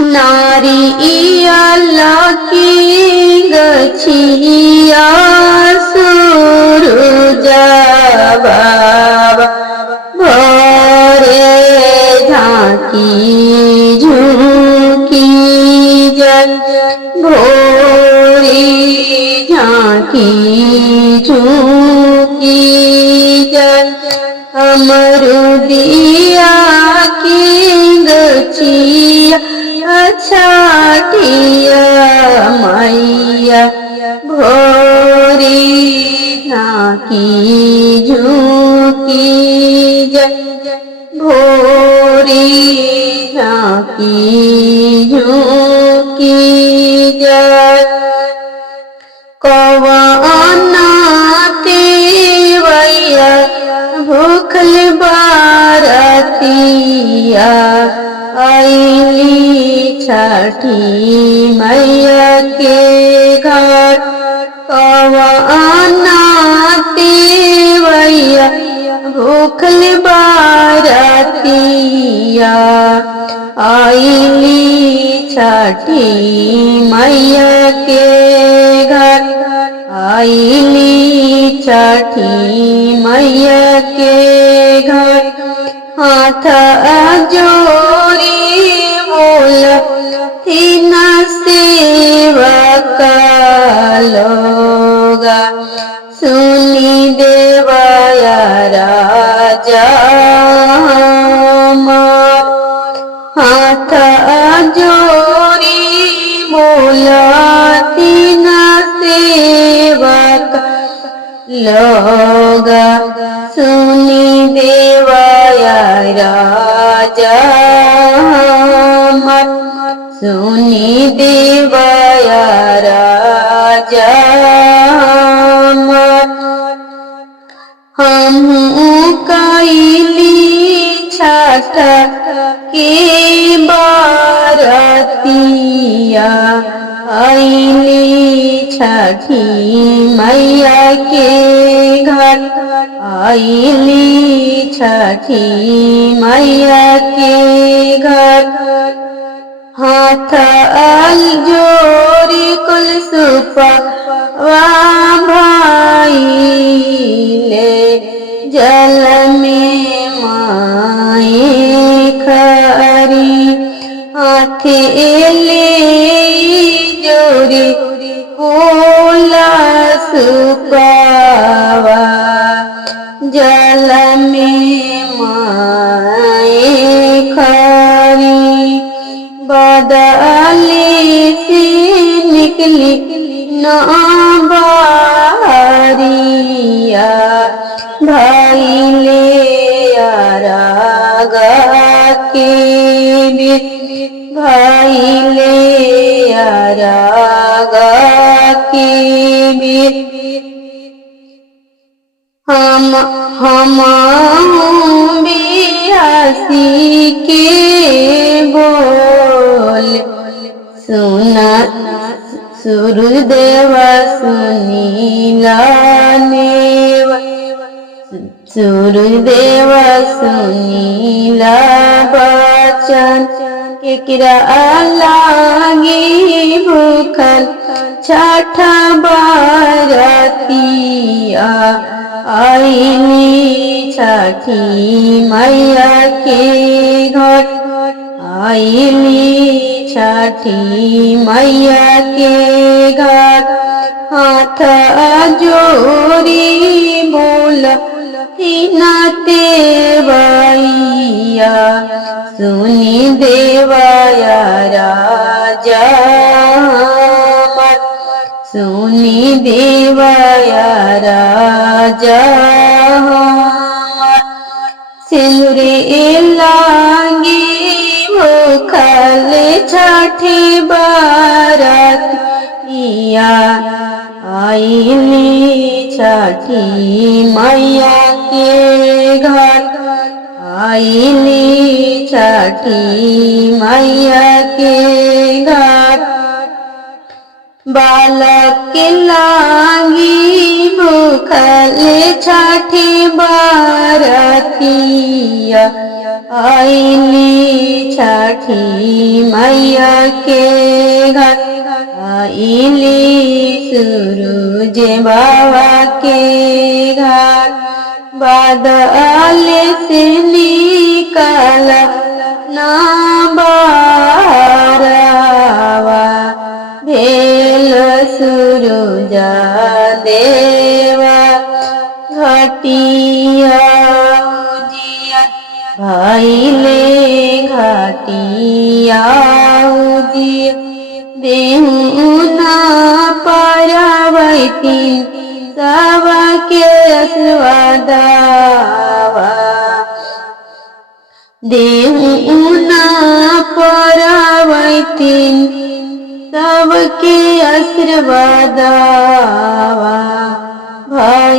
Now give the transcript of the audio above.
नारिया लकी गछिया सूरुजा बाबा भोरे झांकी झुकी जल भोरी झांकी झुकी जल अमरुदिया की गछिया छाटिया मैया भोरी झांकी झुकी जय भोरी झांकी झुकी जय कवाना तेवैया भूखल बारतिया आईली छठी मैया के घर कवाना तेवैया भूखल बारतिया आईली छठी मैया के घर आईली छठी मैया के घर हाथ जोड़ी बोलथिन सेवक लोगा सुनी देवया राजा हमार हाथ जोड़ी बोलथिन सेवक लोगा सुनी देवया राजा हमार सुनी देवया राजा हमार हम कैली छठ के बारतिया आईली छठी मैया के घर आईली छठी मैया के घर हाथ जोड़ी कुल सुपा भाई ले जल में माई खरी हाथे ले जोड़ी कोला सुपावा जल में माई खरी बदली से निकली नाबारिया भाई ले रागा के बीच भाई ले रागा के बीच हम बियासी के बोल सुना सूर्यदेव सुनीला नेव सूर्यदेव सुनीला बचन केकरा लागी भूखल छठ बारतिया आईली छठी मैया के घर आईली छठी मैया के घर हाथ जोड़ी बोलथिन देवैया सुनी देवया राजा हमार सुनी देवया राजा हमार सिंदूरी लागी भूखल छठी बारतिया आईली छठी मैया के घर आईली छठी मैया के घर बालक लागी भूखल छठी बारतिया आईली छठी मैया के घाट आईली सूरज बाबा के घाट बादल से निकाला ना बारावा भेल सूरज देवा घटिया भाईले घाटिया उजिया देहुना पार्वती सबके आशीर्वादवा देहुना पार्वती सबके आशीर्वादवा भाई